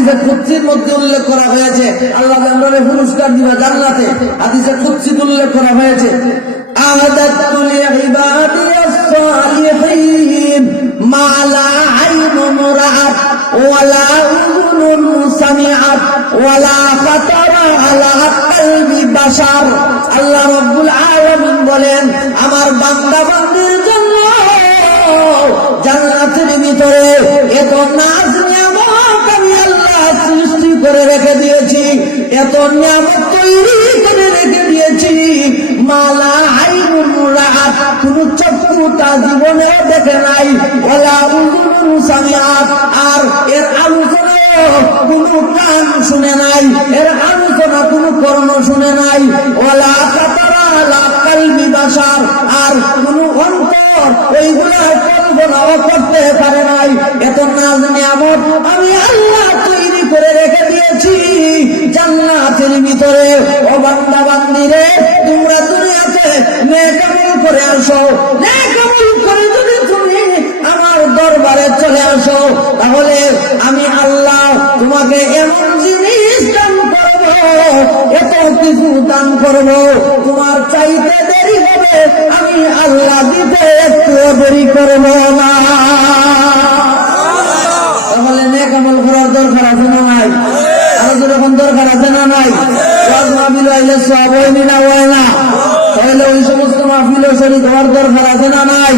হাদিসে কুদসির মধ্যে উল্লেখ করা হয়েছে আল্লাহ আমরা পুরস্কার দিবা জান্নাতে। হাদিসে কুদসিতে উল্লেখ করা হয়েছে আ'দাতু লিইবাদিয়াস সালিহিন মা লা আইনুন রাআত ওয়ালা উযুনুন সামিআত ওয়ালা খাতারা আলা কলবি বাশার। আল্লাহ রাব্বুল আলামিন বলেন আমার বান্দা বান্দির জন্য জান্নাতের ভিতরে এত নাজ নিয়ামত আমি আল্লাহ সৃষ্টি করে রেখে দিয়েছি, এত নিয়ামত তৈরি করে রেখে দিয়েছি মালা আইনুন রাআত কোন চক্ষু তা জীবনে দেখে নাই, ওয়ালা উযুনুন সামিআত আর এর আলোচনা কোন কান শুনে নাই, এর আলোচনা কোন কর্ণ শুনে নাই, ওয়ালা খাতারা আলা কলবি বাশার আর কোন অন্তর এইগুলা কল্পনাও করতে পারে নাই। এত নাজ নিয়ামত আমি আল্লাহ তৈরি করে রেখে দিয়েছি জান্নাতের ভিতরে। ও বান্দা বান্দিরে তোমরা দুনিয়াতে নেক আমল করে আসো, নেক আমল করে যদি তুমি আমার দরবারে চলে আসো তাহলে আমি আল্লাহ তোমাকে এমন জিনিস দান করব, এত কিছু দান করব তোমার চাইতে দেরি হবে আমি আল্লাহ দিতে একটু দেরি করব না। তাহলে নেক আমল করার দরকার আছে না নাই? আরো যখন দরকার আছে না নাই? ওয়াজ মাহফিল হইলে সওয়াব হয় না হয় না? তাহলে ওই সমস্ত মাহফিল শরীক হওয়ার দরকার আছে না নাই?